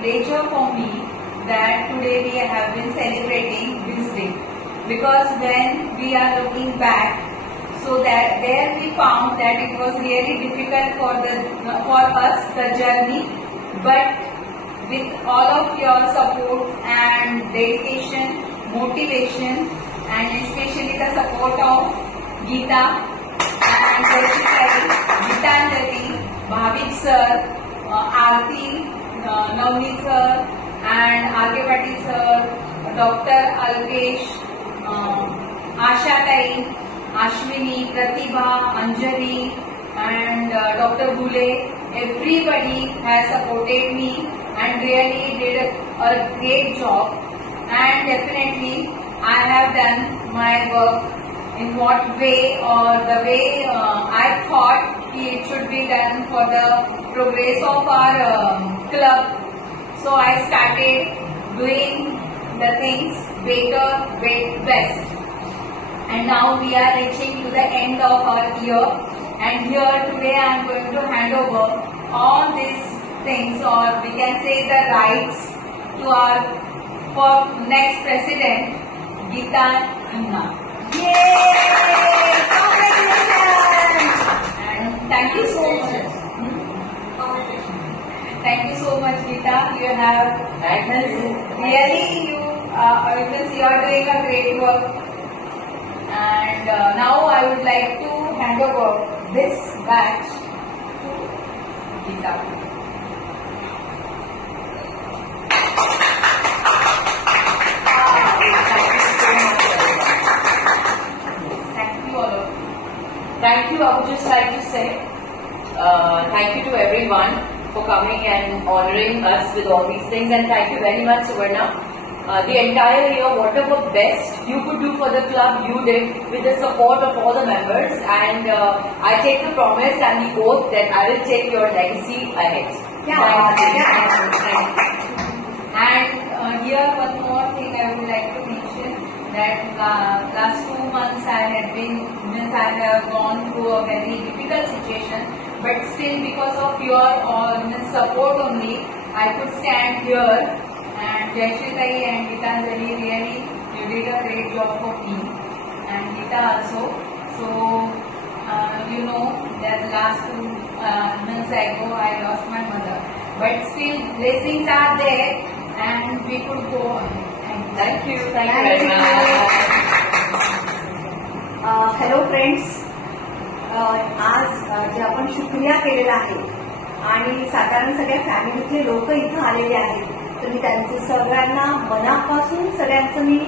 pleasure for me that today we have been celebrating this day, because when we are looking back, so that there we found that it was really difficult for us the journey, but with all of your support and dedication, motivation, and especially the support of Geeta and Gitanjali, Bhavik sir, Aarti, Navneet sir, and R.K. Patil sir, Dr. Alkesh, Asha Tai, Ashwini, Pratibha, Anjali, and Dr. Bhule. Everybody has supported me and really did a great job, and definitely I have done my work in what way, or the way I thought it should be done for the progress of our club. So I started doing the things better, best, and now we are reaching to the end of our year, and here today I am going to hand over all these things, or we can say the rights, to our next president, Geeta Khanna. Yay! Congratulations! And thank you so much. Thank you so much, Geeta. You have really you are doing a great work. And now I would like to hand over this badge to Geeta. Thank you. I would just like to say thank you to everyone for coming and honoring us with all these things, and thank you very much, Suvarna. The entire year, whatever best you could do for the club, you did with the support of all the members, and I take the promise and the oath that I will take your legacy ahead. And here one more thing I would like to mention, that last 2 months I have gone through a very difficult situation, but still because of your support only, I could stand here. And Jayashree and Gitanjali, really you did a great job for me, and Geeta also. So you know that last 2 months ago I lost my mother, but still blessings are there and we could go on. Thank you very much. Hello friends, आज जे आपण शुक्रिया केलेला आहे आणि साधारण सगळ्या फॅमिलीतले लोक इथं आलेले आहेत, तर मी त्यांचे सगळ्यांना मनापासून सगळ्यांचं मी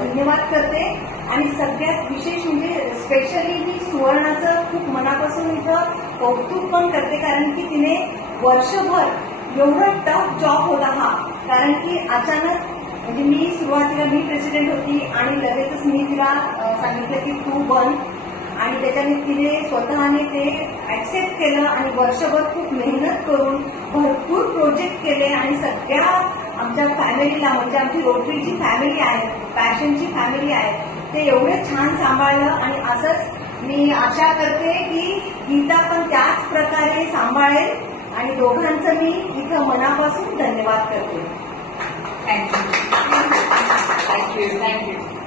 धन्यवाद करते. आणि सगळ्यात विशेष म्हणजे स्पेशली मी सुवर्णाचं खूप मनापासून इथं कौतुक पण करते, कारण की तिने वर्षभर एवढा टफ जॉब होता हा, कारण की अचानक म्हणजे मी सुरुवातीला मी प्रेसिडेंट होती आणि लगेचच मी तिला सांगितलं की तू बन, आणि त्याच्याने तिने स्वतःने ते ऍक्सेप्ट केलं आणि वर्षभर खूप मेहनत करून भरपूर प्रोजेक्ट केले, आणि सगळ्या आमच्या फॅमिलीला, म्हणजे आमची रोटरीची फॅमिली आहे, पॅशनची फॅमिली आहे, ते एवढे छान सांभाळलं. आणि असंच मी आशा करते की गीता पण त्याच प्रकारे सांभाळेल, आणि दोघांचं मी इथं मनापासून धन्यवाद करते. Thank you. Thank you.